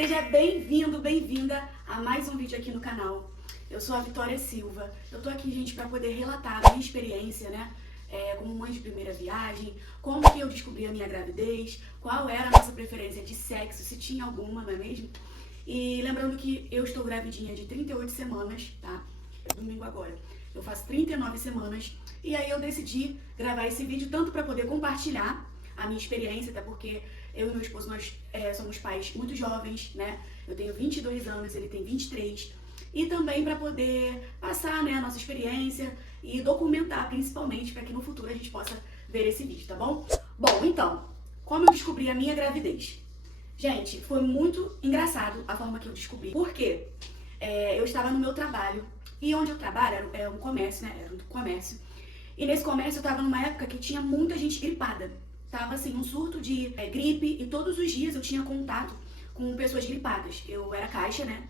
Seja bem-vindo, bem-vinda a mais um vídeo aqui no canal. Eu sou a Vitória Silva. Eu tô aqui, gente, para poder relatar a minha experiência, né? Como mãe de primeira viagem, como que eu descobri a minha gravidez, qual era a nossa preferência de sexo, se tinha alguma, não é mesmo? E lembrando que eu estou gravidinha de 38 semanas, tá? É domingo agora. Eu faço 39 semanas e aí eu decidi gravar esse vídeo tanto para poder compartilhar a minha experiência, até porque eu e meu esposo, nós somos pais muito jovens, né? Eu tenho 22 anos, ele tem 23. E também para poder passar, né, a nossa experiência e documentar, principalmente, para que no futuro a gente possa ver esse vídeo, tá bom? Bom, então, como eu descobri a minha gravidez? Gente, foi muito engraçado a forma que eu descobri. Por quê? Eu estava no meu trabalho, e onde eu trabalho é um comércio, né? Era um comércio. E nesse comércio eu estava numa época que tinha muita gente gripada. Tava assim, um surto de gripe, e todos os dias eu tinha contato com pessoas gripadas. Eu era caixa, né,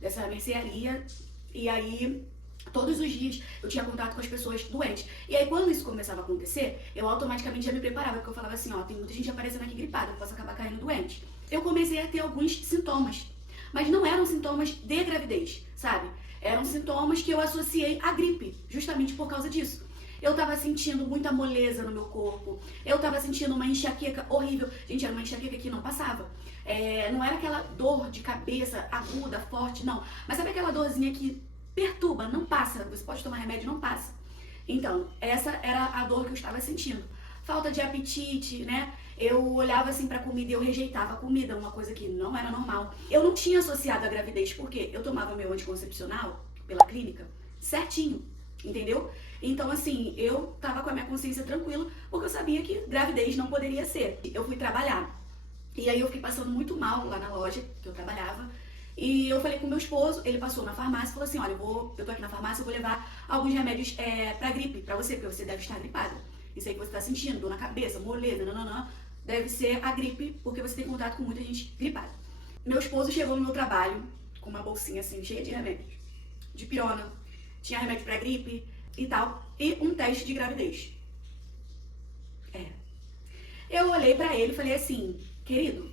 dessa mercearia, e aí todos os dias eu tinha contato com as pessoas doentes. E aí quando isso começava a acontecer, eu automaticamente já me preparava, porque eu falava assim, ó, tem muita gente aparecendo aqui gripada, eu posso acabar caindo doente. Eu comecei a ter alguns sintomas, mas não eram sintomas de gravidez, sabe? Eram sintomas que eu associei à gripe, justamente por causa disso. Eu tava sentindo muita moleza no meu corpo, eu tava sentindo uma enxaqueca horrível. Gente, era uma enxaqueca que não passava. Não era aquela dor de cabeça aguda, forte, não. Mas sabe aquela dorzinha que perturba, não passa, você pode tomar remédio, não passa. Então, essa era a dor que eu estava sentindo. Falta de apetite, né? Eu olhava assim pra comida e eu rejeitava a comida, uma coisa que não era normal. Eu não tinha associado a gravidez, porque eu tomava meu anticoncepcional pela clínica certinho, entendeu? Então, assim, eu tava com a minha consciência tranquila, porque eu sabia que gravidez não poderia ser. Eu fui trabalhar, e aí eu fiquei passando muito mal lá na loja que eu trabalhava, e eu falei com meu esposo, ele passou na farmácia e falou assim, olha, eu tô aqui na farmácia, eu vou levar alguns remédios pra gripe, pra você, porque você deve estar gripada. Isso aí que você tá sentindo, dor na cabeça, moleza, nananã, deve ser a gripe, porque você tem contato com muita gente gripada. Meu esposo chegou no meu trabalho com uma bolsinha assim, cheia de remédios, de pirona, tinha remédio pra gripe e tal, e um teste de gravidez. Eu olhei pra ele e falei assim, querido,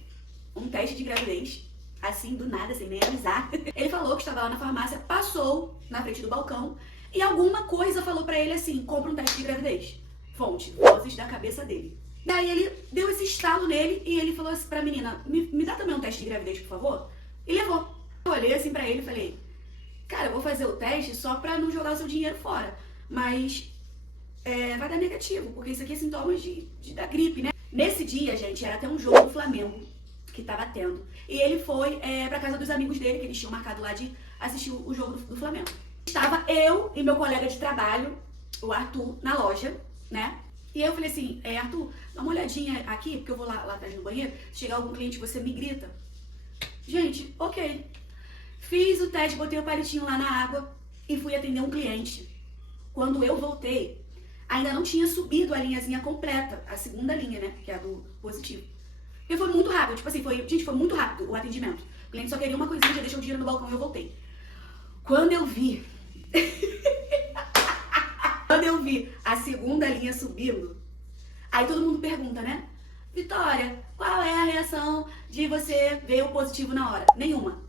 um teste de gravidez, assim, do nada, sem nem avisar. Ele falou que estava lá na farmácia, passou na frente do balcão e alguma coisa falou pra ele assim, compra um teste de gravidez. Fonte, vozes da cabeça dele. Daí ele deu esse estalo nele e ele falou assim pra menina, me dá também um teste de gravidez, por favor? E levou. Eu olhei assim pra ele e falei, cara, eu vou fazer o teste só pra não jogar o seu dinheiro fora, mas vai dar negativo, porque isso aqui é sintomas da gripe, né? Nesse dia, gente, era até um jogo do Flamengo que tava tendo. E ele foi pra casa dos amigos dele, que eles tinham marcado lá de assistir o jogo do Flamengo. Estava eu e meu colega de trabalho, o Arthur, na loja, né? E eu falei assim, Arthur, dá uma olhadinha aqui, porque eu vou lá atrás no banheiro, se chegar algum cliente, você me grita. Gente, ok. Fiz o teste, botei o palitinho lá na água e fui atender um cliente. Quando eu voltei, ainda não tinha subido a linhazinha completa, a segunda linha, né, que é a do positivo. E foi muito rápido, tipo assim, foi muito rápido o atendimento. O cliente só queria uma coisinha, já deixou o dinheiro no balcão e eu voltei. Quando eu vi a segunda linha subindo, aí todo mundo pergunta, né? Vitória, qual é a reação de você ver o positivo na hora? Nenhuma.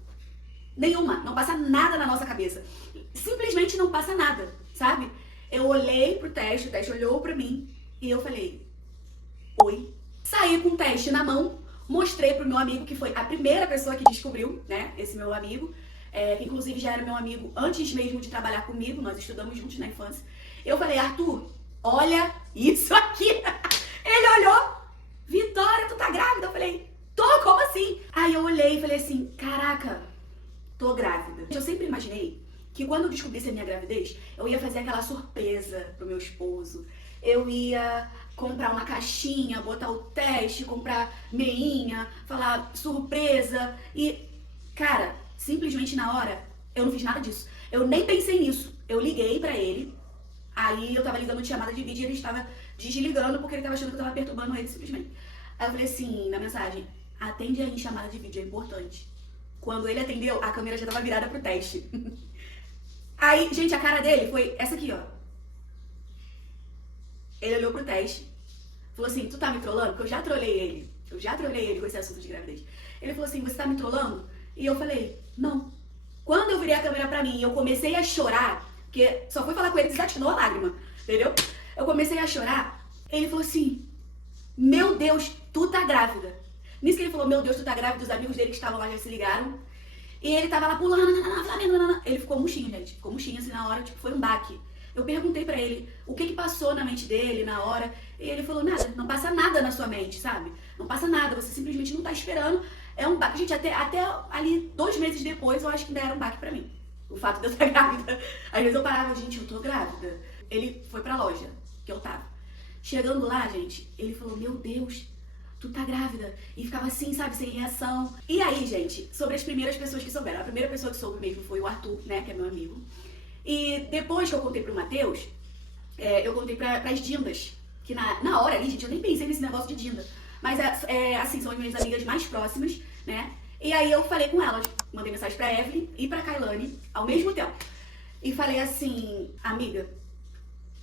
Não passa nada na nossa cabeça. Simplesmente não passa nada, sabe? Eu olhei pro teste, o teste olhou pra mim e eu falei, oi. Saí com o teste na mão, mostrei pro meu amigo, que foi a primeira pessoa que descobriu, né? Esse meu amigo, que inclusive já era meu amigo antes mesmo de trabalhar comigo, nós estudamos juntos na infância. Eu falei, Arthur, olha isso aqui. Ele olhou, Vitória, tu tá grávida? Eu falei, tô, como assim? Aí eu olhei e falei assim, caraca, tô grávida. Eu sempre imaginei que quando eu descobrisse a minha gravidez, eu ia fazer aquela surpresa pro meu esposo. Eu ia comprar uma caixinha, botar o teste, comprar meinha, falar surpresa. E, cara, simplesmente na hora, eu não fiz nada disso. Eu nem pensei nisso. Eu liguei pra ele, aí eu tava ligando de chamada de vídeo e ele estava desligando porque ele tava achando que eu tava perturbando ele simplesmente. Aí eu falei assim, na mensagem, atende aí em chamada de vídeo, é importante. Quando ele atendeu, a câmera já tava virada pro teste. Aí, gente, a cara dele foi essa aqui, ó. Ele olhou pro teste, falou assim, tu tá me trollando? Porque eu já trolei ele com esse assunto de gravidez. Ele falou assim, você tá me trollando? E eu falei, não. Quando eu virei a câmera pra mim e eu comecei a chorar, porque só fui falar com ele e desatinou a lágrima, entendeu? Eu comecei a chorar, ele falou assim, meu Deus, tu tá grávida. Nisso que ele falou, meu Deus, tu tá grávida, os amigos dele que estavam lá já se ligaram. E ele tava lá pulando, Flamengo. Ele ficou murchinho, gente. Ficou murchinho assim na hora, tipo, foi um baque. Eu perguntei pra ele o que passou na mente dele na hora. E ele falou, nada, não passa nada na sua mente, sabe? Não passa nada, você simplesmente não tá esperando. É um baque. Gente, até ali 2 meses depois, eu acho que ainda era um baque pra mim. O fato de eu estar grávida. Às vezes eu parava, gente, eu tô grávida. Ele foi pra loja que eu tava. Chegando lá, gente, ele falou, meu Deus, tu tá grávida. E ficava assim, sabe, sem reação. E aí, gente, sobre as primeiras pessoas que souberam. A primeira pessoa que soube mesmo foi o Arthur, né, que é meu amigo. E depois que eu contei pro Matheus, eu contei pras Dindas. Que na hora ali, gente, eu nem pensei nesse negócio de Dinda. Mas, assim, são as minhas amigas mais próximas, né? E aí eu falei com elas. Mandei mensagem pra Evelyn e pra Kailane ao mesmo tempo. E falei assim, amiga,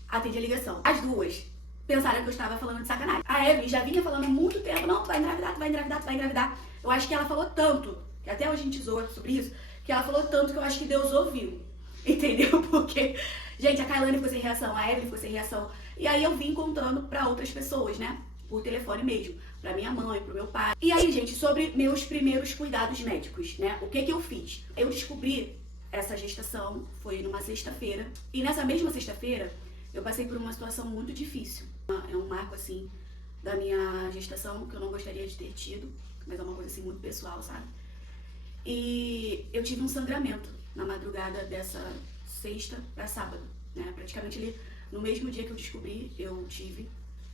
atende a ligação. As duas pensaram que eu estava falando de sacanagem. A Evelyn já vinha falando há muito tempo, não, tu vai engravidar, tu vai engravidar, tu vai engravidar. Eu acho que ela falou tanto, que até hoje a gente zoa sobre isso, que ela falou tanto que eu acho que Deus ouviu. Entendeu? Porque, gente, a Kailane ficou sem reação, a Evelyn ficou sem reação. E aí eu vim contando pra outras pessoas, né? Por telefone mesmo, pra minha mãe, pro meu pai. E aí, gente, sobre meus primeiros cuidados médicos, né? O que eu fiz? Eu descobri essa gestação, foi numa sexta-feira. E nessa mesma sexta-feira, eu passei por uma situação muito difícil. É um marco, assim, da minha gestação, que eu não gostaria de ter tido, mas é uma coisa, assim, muito pessoal, sabe? E eu tive um sangramento na madrugada dessa sexta pra sábado, né? Praticamente ali, no mesmo dia que eu descobri, eu tive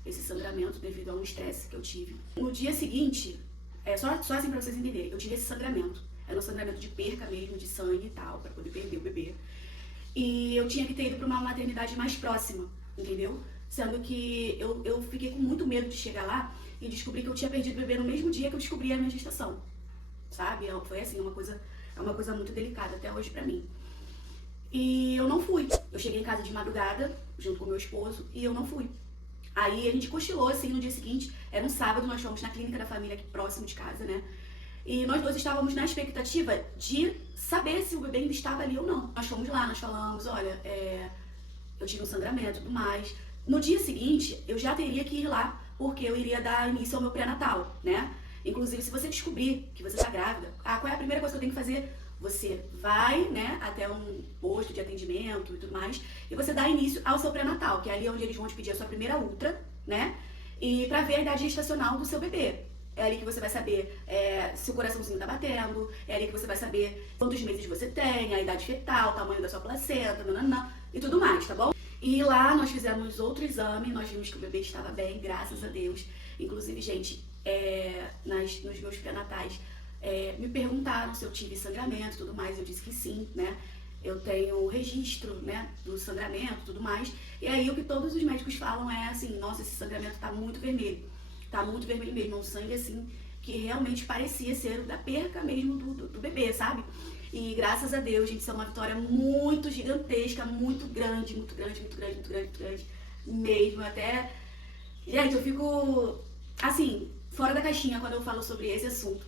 esse sangramento devido a um estresse que eu tive. No dia seguinte, só assim pra vocês entenderem, eu tive esse sangramento. Era um sangramento de perca mesmo, de sangue e tal, pra poder perder o bebê. E eu tinha que ter ido pra uma maternidade mais próxima, entendeu? Sendo que eu fiquei com muito medo de chegar lá e descobrir que eu tinha perdido o bebê no mesmo dia que eu descobri a minha gestação, sabe? Foi assim, é uma coisa muito delicada até hoje pra mim. E eu não fui. Eu cheguei em casa de madrugada, junto com meu esposo, e eu não fui. Aí a gente cochilou, assim, no dia seguinte, era um sábado, nós fomos na clínica da família aqui próximo de casa, né? E nós dois estávamos na expectativa de saber se o bebê ainda estava ali ou não. Nós fomos lá, nós falamos, olha, eu tive um sangramento e tudo mais. No dia seguinte, eu já teria que ir lá, porque eu iria dar início ao meu pré-natal, né? Inclusive, se você descobrir que você está grávida, qual é a primeira coisa que eu tenho que fazer? Você vai, né, até um posto de atendimento e tudo mais, e você dá início ao seu pré-natal, que é ali onde eles vão te pedir a sua primeira ultra, né? E pra ver a idade gestacional do seu bebê. É ali que você vai saber se o coraçãozinho tá batendo, é ali que você vai saber quantos meses você tem, a idade fetal, o tamanho da sua placenta, nananã, e tudo mais, tá bom? E lá nós fizemos outro exame, nós vimos que o bebê estava bem, graças a Deus. Inclusive, gente, nos meus pré-natais, me perguntaram se eu tive sangramento e tudo mais, eu disse que sim, né? Eu tenho registro, né, do sangramento e tudo mais. E aí o que todos os médicos falam é assim, nossa, esse sangramento tá muito vermelho. Tá muito vermelho mesmo, um sangue assim, que realmente parecia ser o da perca mesmo do bebê, sabe? E graças a Deus, gente, isso é uma vitória muito gigantesca, muito grande, muito grande, muito grande, muito grande, muito grande mesmo. Até, gente, eu fico, assim, fora da caixinha quando eu falo sobre esse assunto.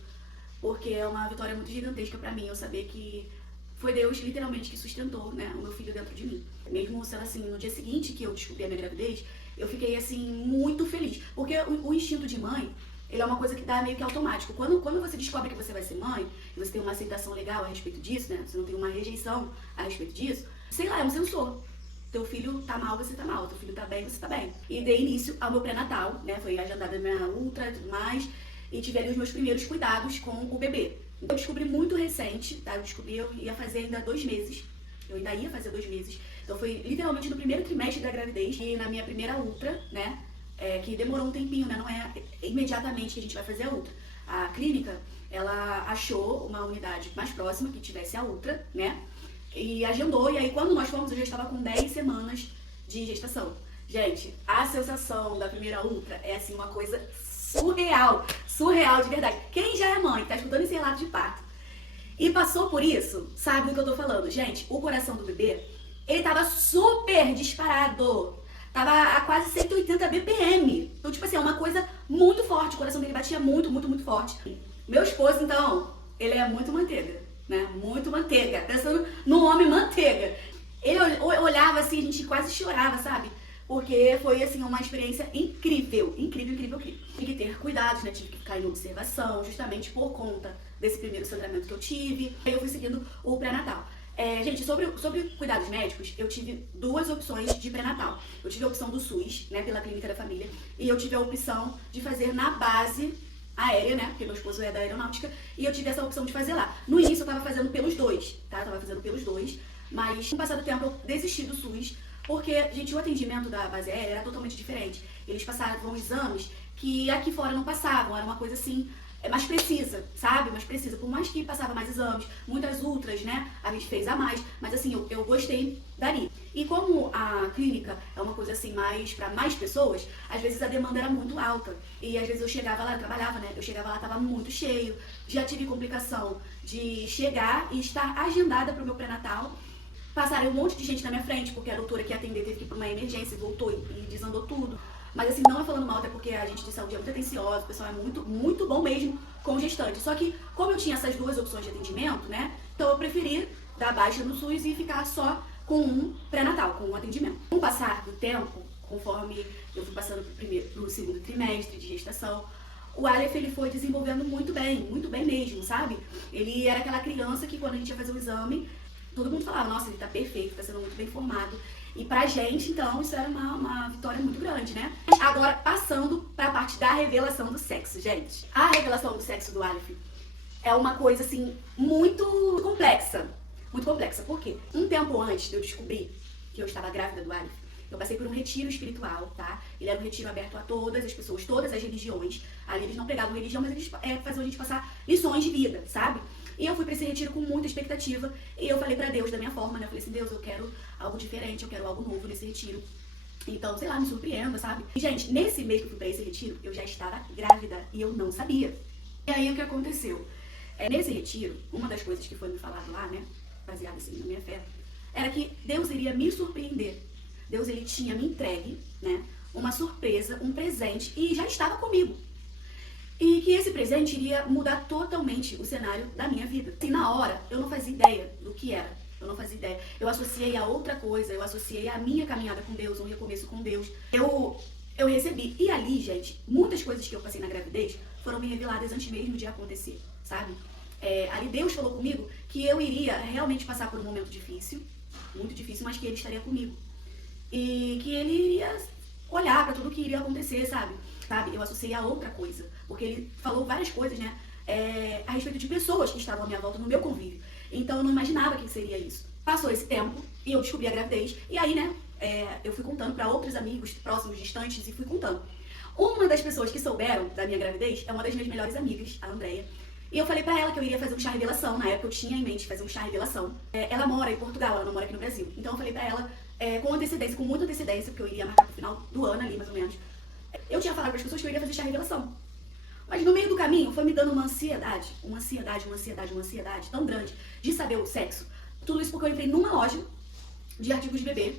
Porque é uma vitória muito gigantesca pra mim, eu saber que foi Deus literalmente que sustentou, né, o meu filho dentro de mim. Mesmo sendo assim, no dia seguinte que eu descobri a minha gravidez, eu fiquei assim, muito feliz. Porque o instinto de mãe, ele é uma coisa que dá meio que automático. Quando você descobre que você vai ser mãe, e você tem uma aceitação legal a respeito disso, né, você não tem uma rejeição a respeito disso, sei lá, é um sensor. Teu filho tá mal, você tá mal. Teu filho tá bem, você tá bem. E dei início ao meu pré-natal, né, foi agendada a minha ultra e tudo mais. E tive ali os meus primeiros cuidados com o bebê. Eu descobri muito recente, tá? Eu ia fazer ainda 2 meses. Eu ainda ia fazer 2 meses. Então foi literalmente no primeiro trimestre da gravidez e na minha primeira ultra, né? Que demorou um tempinho, né? Não é imediatamente que a gente vai fazer a ultra. A clínica, ela achou uma unidade mais próxima que tivesse a ultra, né? E agendou. E aí quando nós fomos, eu já estava com 10 semanas de gestação. Gente, a sensação da primeira ultra é assim uma coisa surreal de verdade. Quem já é mãe, tá escutando esse relato de parto e passou por isso, sabe do que eu tô falando. Gente, o coração do bebê, ele tava super disparado. Tava a quase 180 BPM. Então, tipo assim, é uma coisa muito forte. O coração dele batia muito, muito, muito forte. Meu esposo, então, ele é muito manteiga, né? Muito manteiga. Pensando no homem manteiga. Ele olhava assim, a gente quase chorava, sabe? Porque foi, assim, uma experiência incrível. Incrível, incrível, incrível. Tive que ter cuidados, né? Tive que ficar em observação, justamente por conta desse primeiro sangramento que eu tive. Aí eu fui seguindo o pré-natal. Gente, sobre cuidados médicos, eu tive duas opções de pré-natal. Eu tive a opção do SUS, né, pela Clínica da Família, e eu tive a opção de fazer na base aérea, né, porque meu esposo é da aeronáutica, e eu tive essa opção de fazer lá. No início eu tava fazendo pelos dois, tá? Eu tava fazendo pelos dois, mas com o passar do tempo eu desisti do SUS, porque, gente, o atendimento da base aérea era totalmente diferente. Eles passavam exames que aqui fora não passavam, era uma coisa assim, mais precisa, sabe? Mais precisa. Por mais que passava mais exames, muitas ultras, né? A gente fez a mais, mas assim, eu gostei dali. E como a clínica é uma coisa assim, mais para mais pessoas, às vezes a demanda era muito alta. E às vezes eu chegava lá, eu trabalhava, né? Eu chegava lá, tava muito cheio. Já tive complicação de chegar e estar agendada pro meu pré-natal. Passaram um monte de gente na minha frente, porque a doutora que ia atender teve que ir pra uma emergência, voltou e desandou tudo. Mas assim, não é falando mal, até porque a gente de saúde é muito atenciosa, o pessoal é muito, muito bom mesmo com gestante. Só que, como eu tinha essas duas opções de atendimento, né, então eu preferi dar baixa no SUS e ficar só com um pré-natal, com um atendimento. Com o passar do tempo, conforme eu fui passando pro segundo trimestre de gestação, o Aleph, ele foi desenvolvendo muito bem mesmo, sabe? Ele era aquela criança que quando a gente ia fazer o exame, todo mundo falava, nossa, ele tá perfeito, tá sendo muito bem formado. E pra gente, então, isso era uma vitória muito grande, né? Agora, passando pra parte da revelação do sexo, gente. A revelação do sexo do Aleph é uma coisa, assim, muito complexa. Muito complexa. Por quê? Um tempo antes de eu descobrir que eu estava grávida do Aleph, eu passei por um retiro espiritual, tá? Ele era um retiro aberto a todas as pessoas, todas as religiões. Ali eles não pregavam religião, mas eles faziam a gente passar lições de vida, sabe? E eu fui pra esse retiro com muita expectativa. E eu falei pra Deus da minha forma, né? Eu falei assim, Deus, eu quero algo diferente, eu quero algo novo nesse retiro. Então, sei lá, me surpreenda, sabe? E, gente, nesse mês que eu fui pra esse retiro, eu já estava grávida e eu não sabia. E aí, o que aconteceu? Nesse retiro, uma das coisas que foi me falado lá, né? Baseado assim na minha fé, era que Deus iria me surpreender. Deus, ele tinha me entregue, né? Uma surpresa, um presente, e já estava comigo. E que esse presente iria mudar totalmente o cenário da minha vida. Assim, na hora, eu não fazia ideia do que era. Eu não fazia ideia. Eu associei a outra coisa, eu associei a minha caminhada com Deus, um recomeço com Deus. Eu recebi. E ali, gente, muitas coisas que eu passei na gravidez foram me reveladas antes mesmo de acontecer, sabe? Ali Deus falou comigo que eu iria realmente passar por um momento difícil, muito difícil, mas que Ele estaria comigo. E que Ele iria olhar para tudo que iria acontecer, sabe? Eu associei a outra coisa, porque ele falou várias coisas, né, a respeito de pessoas que estavam à minha volta no meu convívio. Então eu não imaginava que seria isso. Passou esse tempo e eu descobri a gravidez, e aí, né, eu fui contando para outros amigos próximos, distantes, e fui contando. Uma das pessoas que souberam da minha gravidez é uma das minhas melhores amigas, a Andrea. E eu falei pra ela que eu iria fazer um chá revelação, na época eu tinha em mente fazer um chá revelação. Ela mora em Portugal, ela não mora aqui no Brasil. Então eu falei pra ela, com antecedência, com muita antecedência, porque eu iria marcar pro final do ano ali, mais ou menos. Eu tinha falado para as pessoas que eu iria fazer chá revelação. Mas no meio do caminho foi me dando uma ansiedade tão grande de saber o sexo. Tudo isso porque eu entrei numa loja de artigos de bebê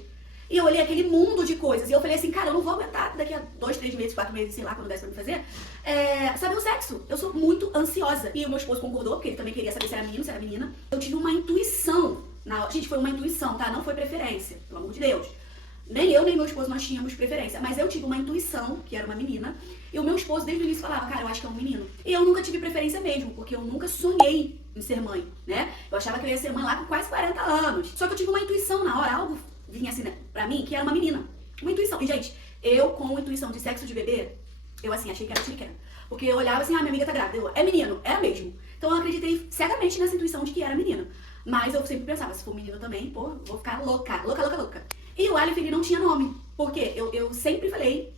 e eu olhei aquele mundo de coisas e eu falei assim, cara, eu não vou aguentar daqui a 2, 3 meses, 4 meses, sei lá, quando desse pra me fazer, saber o sexo. Eu sou muito ansiosa. E o meu esposo concordou, porque ele também queria saber se era menino, se era menina. Eu tive uma intuição. Gente, foi uma intuição, tá? Não foi preferência, pelo amor de Deus. Nem eu, nem meu esposo, nós tínhamos preferência. Mas eu tive uma intuição, que era uma menina. E o meu esposo, desde o início, falava, cara, eu acho que é um menino. E eu nunca tive preferência mesmo, porque eu nunca sonhei em ser mãe, né? Eu achava que eu ia ser mãe lá com quase 40 anos. Só que eu tive uma intuição na hora, algo vinha assim, né, pra mim, que era uma menina. Uma intuição. E, gente, eu com intuição de sexo de bebê, eu assim, achei que era chiliquena. Porque eu olhava assim, minha amiga tá grávida. É menino, era mesmo. Então eu acreditei cegamente nessa intuição de que era menina. Mas eu sempre pensava, se for menino também, pô, vou ficar louca. E o Aleph, ele não tinha nome. Porque eu sempre falei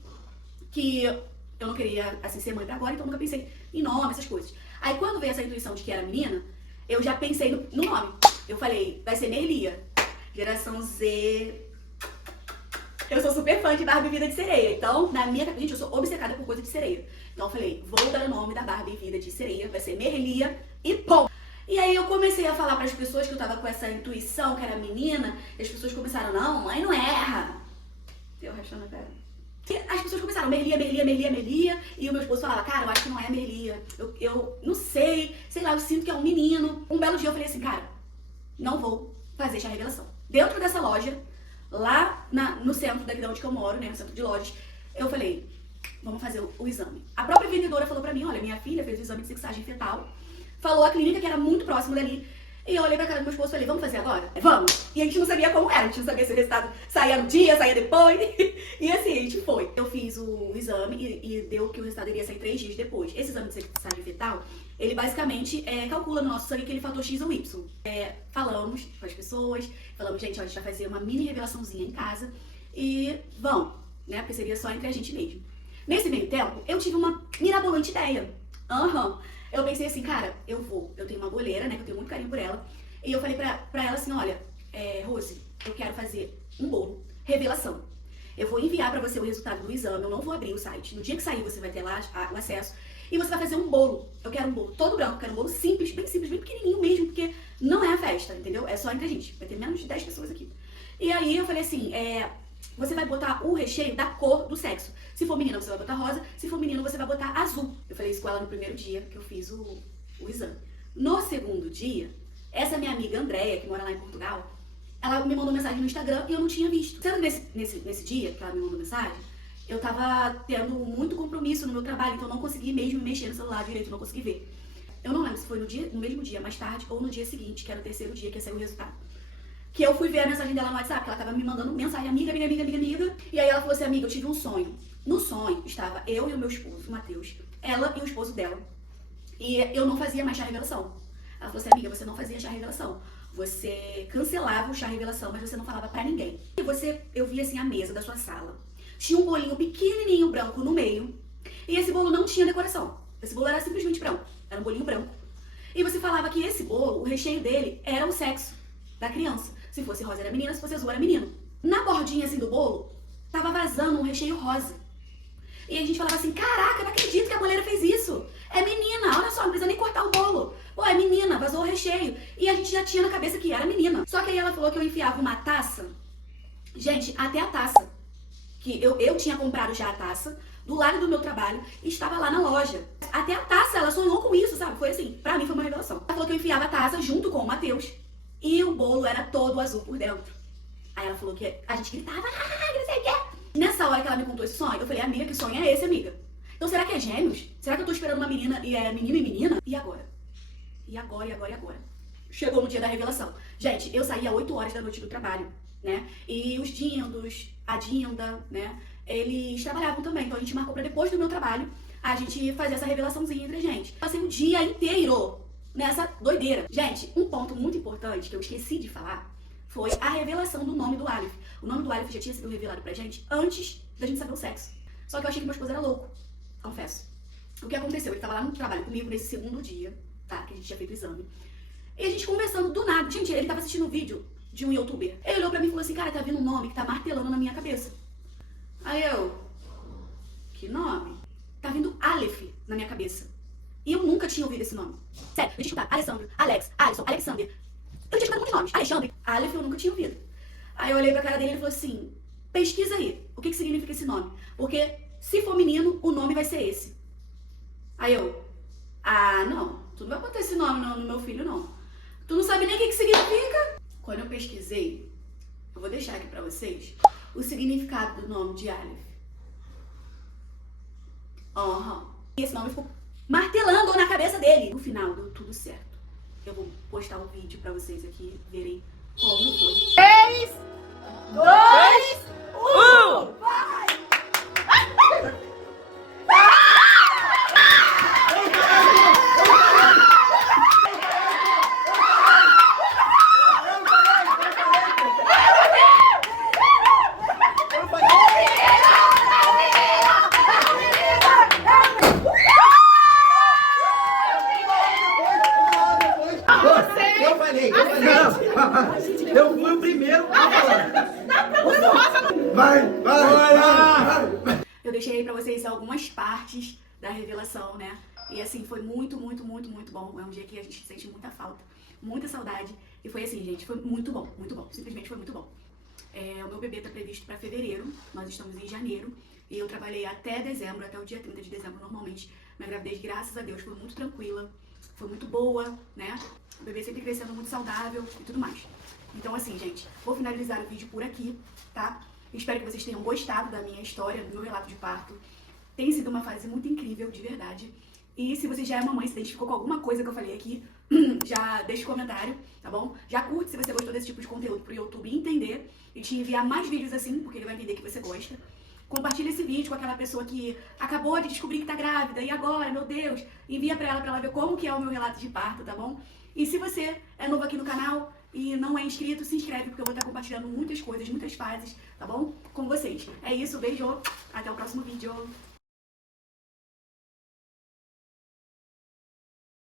que eu não queria, assim, ser mãe pra agora, então eu nunca pensei em nome, essas coisas. Aí quando veio essa intuição de que era menina, eu já pensei no nome. Eu falei, vai ser Merlia, geração Z. Eu sou super fã de Barbie Vida de Sereia. Então, gente, eu sou obcecada por coisa de sereia. Então eu falei, vou dar o nome da Barbie Vida de Sereia, vai ser Merlia e pô. E aí eu comecei a falar para as pessoas que eu tava com essa intuição, que era menina, e as pessoas começaram, não, mãe não erra. Eu rachando a cara. E as pessoas começaram, Merlia, e o meu esposo falava, cara, eu acho que não é Merlia, eu não sei lá, eu sinto que é um menino. Um belo dia eu falei assim, cara, não vou fazer chá revelação. Dentro dessa loja, lá no centro daqui de onde que eu moro, né, no centro de lojas, eu falei, vamos fazer o exame. A própria vendedora falou pra mim, olha, minha filha fez o exame de sexagem fetal, falou a clínica que era muito próximo dali. E eu olhei pra cara do meu esposo e falei, vamos fazer agora? Vamos! E a gente não sabia como era, a gente não sabia se o resultado saía no dia, saía depois. E assim, a gente foi. Eu fiz o exame e deu que o resultado iria sair 3 dias depois. Esse exame de sexagem fetal, ele basicamente calcula no nosso sangue aquele fator X ou Y. Falamos com as pessoas, falamos, gente, ó, a gente vai fazer uma mini revelaçãozinha em casa e vão, né? Porque seria só entre a gente mesmo. Nesse meio tempo, eu tive uma mirabolante ideia. Eu pensei assim, cara, eu tenho uma boleira, né, que eu tenho muito carinho por ela, e eu falei pra ela assim, olha, Rose, eu quero fazer um bolo, revelação. Eu vou enviar pra você o resultado do exame, eu não vou abrir o site. No dia que sair, você vai ter lá o acesso, e você vai fazer um bolo. Eu quero um bolo todo branco, eu quero um bolo simples, bem pequenininho mesmo, porque não é a festa, entendeu? É só entre a gente, vai ter menos de 10 pessoas aqui. E aí eu falei assim, você vai botar o recheio da cor do sexo. Se for menina, você vai botar rosa. Se for menino, você vai botar azul. Eu falei isso com ela no primeiro dia que eu fiz o exame. No segundo dia, essa minha amiga Andréia, que mora lá em Portugal, ela me mandou mensagem no Instagram e eu não tinha visto. Sendo nesse dia que ela me mandou mensagem, eu tava tendo muito compromisso no meu trabalho, então eu não consegui mesmo mexer no celular direito, não consegui ver. Eu não lembro se foi no mesmo dia, mais tarde, ou no dia seguinte, que era o terceiro dia que ia sair o resultado. Que eu fui ver a mensagem dela no WhatsApp, que ela tava me mandando mensagem, amiga. E aí ela falou assim, amiga, eu tive um sonho. No sonho estava eu e o meu esposo, o Matheus, ela e o esposo dela. E eu não fazia mais chá revelação. Ela falou assim, amiga, você não fazia chá revelação. Você cancelava o chá revelação, mas você não falava pra ninguém. E eu via assim a mesa da sua sala. Tinha um bolinho pequenininho branco no meio. E esse bolo não tinha decoração. Esse bolo era simplesmente branco. Era um bolinho branco. E você falava que esse bolo, o recheio dele, era o sexo da criança. Se fosse rosa era menina, se fosse azul era menino. Na bordinha assim do bolo, tava vazando um recheio rosa. E a gente falava assim, caraca, não acredito que a mulher fez isso. É menina, olha só, não precisa nem cortar o bolo. Pô, é menina, vazou o recheio. E a gente já tinha na cabeça que era menina. Só que aí ela falou que eu enfiava uma taça. Gente, até a taça. Que eu tinha comprado já a taça, do lado do meu trabalho, e estava lá na loja. Até a taça, ela sonhou com isso, sabe? Foi assim, pra mim foi uma revelação. Ela falou que eu enfiava a taça junto com o Matheus. E o bolo era todo azul por dentro. Aí ela falou que a gente gritava, não sei o quê. Nessa hora que ela me contou esse sonho, eu falei, amiga, que sonho é esse, amiga? Então será que é gêmeos? Será que eu tô esperando uma menina e é menino e menina? E agora? E agora? Chegou no dia da revelação. Gente, eu saí às 8 horas da noite do trabalho, né? E os dindos, a dinda, né? Eles trabalhavam também. Então a gente marcou pra depois do meu trabalho a gente fazer essa revelaçãozinha entre a gente. Passei o dia inteiro nessa doideira. Gente, um ponto muito importante que eu esqueci de falar foi a revelação do nome do Aleph. O nome do Aleph já tinha sido revelado pra gente antes da gente saber o sexo. Só que eu achei que meu esposo era louco, confesso. O que aconteceu? Ele tava lá no trabalho comigo nesse segundo dia, tá? Que a gente tinha feito o exame. E a gente conversando do nada. Gente, ele tava assistindo um vídeo de um youtuber. Ele olhou pra mim e falou assim, cara, tá vindo um nome que tá martelando na minha cabeça. Aí eu, que nome? Tá vindo Aleph na minha cabeça. E eu nunca tinha ouvido esse nome. Sério, eu tinha escutado Alessandro, Alex, Alisson, Alexander. Eu tinha escutado muitos nomes. Alexandre, Aleph eu nunca tinha ouvido. Aí eu olhei pra cara dele e ele falou assim, pesquisa aí, o que significa esse nome? Porque se for menino, o nome vai ser esse. Aí eu, não, tu não vai botar esse nome no meu filho, não. Tu não sabe nem o que significa? Quando eu pesquisei, eu vou deixar aqui pra vocês, o significado do nome de Aleph. E esse nome ficou martelando na cabeça dele. No final, deu tudo certo. Eu vou postar um vídeo pra vocês aqui verem como foi. 3, 2, 1! Vai! Eu fui o primeiro a falar. Vai. Eu deixei aí pra vocês algumas partes da revelação, né? E assim, foi muito bom. É um dia que a gente sente muita falta, muita saudade. E foi assim, gente, foi muito bom. Simplesmente foi muito bom. O meu bebê tá previsto pra fevereiro, nós estamos em janeiro. E eu trabalhei até dezembro, até o dia 30 de dezembro normalmente. Minha gravidez, graças a Deus, foi muito tranquila, foi muito boa, né? O bebê sempre crescendo muito saudável e tudo mais. Então assim, gente, vou finalizar o vídeo por aqui, tá? Espero que vocês tenham gostado da minha história, do meu relato de parto. Tem sido uma fase muito incrível, de verdade. E se você já é mamãe, se identificou com alguma coisa que eu falei aqui, já deixa um comentário, tá bom? Já curte se você gostou desse tipo de conteúdo pro YouTube entender e te enviar mais vídeos assim, porque ele vai entender que você gosta. Compartilha esse vídeo com aquela pessoa que acabou de descobrir que tá grávida e agora, meu Deus, envia pra ela ver como que é o meu relato de parto, tá bom? E se você é novo aqui no canal e não é inscrito, se inscreve, porque eu vou estar compartilhando muitas coisas, muitas fases, tá bom? Com vocês. É isso, beijo, até o próximo vídeo.